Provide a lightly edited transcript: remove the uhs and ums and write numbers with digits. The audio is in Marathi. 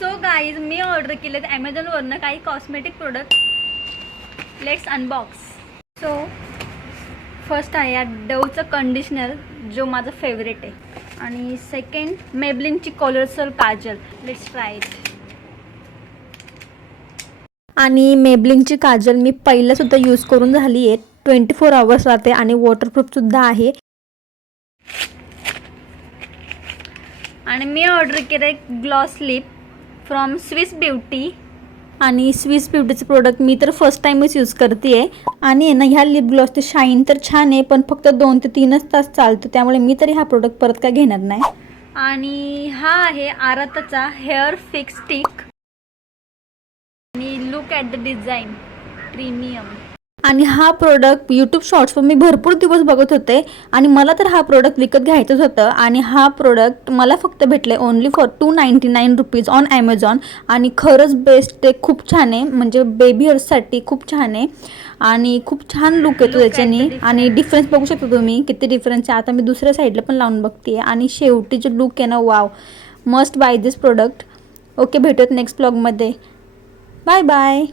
सो गाईज मी ऑर्डर केलेत ॲमेझॉनवरनं काही cosmetic product. Let's unbox. So first आहे या डवचं कंडिशनर जो माझं फेवरेट आहे. आणि सेकंड मेबलिनची colossal kajal. Let's try it. आणि मेबलिनची काजल मी पहिल्यासुद्धा यूज करून झाली आहे. 24 आवर्स राहते आणि वॉटरप्रूफसुद्धा आहे. आणि मी ऑर्डर केलं आहे gloss lip from Swiss beauty. आणि स्विस ब्युटीचं प्रोडक्ट मी तर फर्स्ट टाईमच यूज करते आहे. आणि आहे ना ह्या लिप ग्लॉसचं शाईन तर छान आहे, पण फक्त 2 ते 3च तास चालतो, त्यामुळे मी तरी हा प्रोडक्ट परत काय घेणार नाही. आणि हा आहे आराताचा हेअर फिक्स स्टिक. आणि look at the design, premium. आणि हा प्रोडक्ट यूट्यूब शॉर्ट्सवर मी भरपूर दिवस बघत होते आणि मला तर हा प्रोडक्ट विकत घ्यायचंच होतं. आणि हा प्रोडक्ट मला फक्त भेटले only for 299 rupees on Amazon. आणि खरंच बेस्ट आहे, खूप छान आहे. म्हणजे बेबी हेअर्ससाठी खूप छान आहे आणि खूप छान लुक येतो त्याच्याने. आणि डिफरन्स बघू शकता तुम्ही किती डिफरन्स आहे. आता मी दुसऱ्या साईडला पण लावून बघते. आणि शेवटी जो लुक आहे ना, wow, must buy this product. Okay, भेटूयात नेक्स्ट ब्लॉगमध्ये. Bye bye.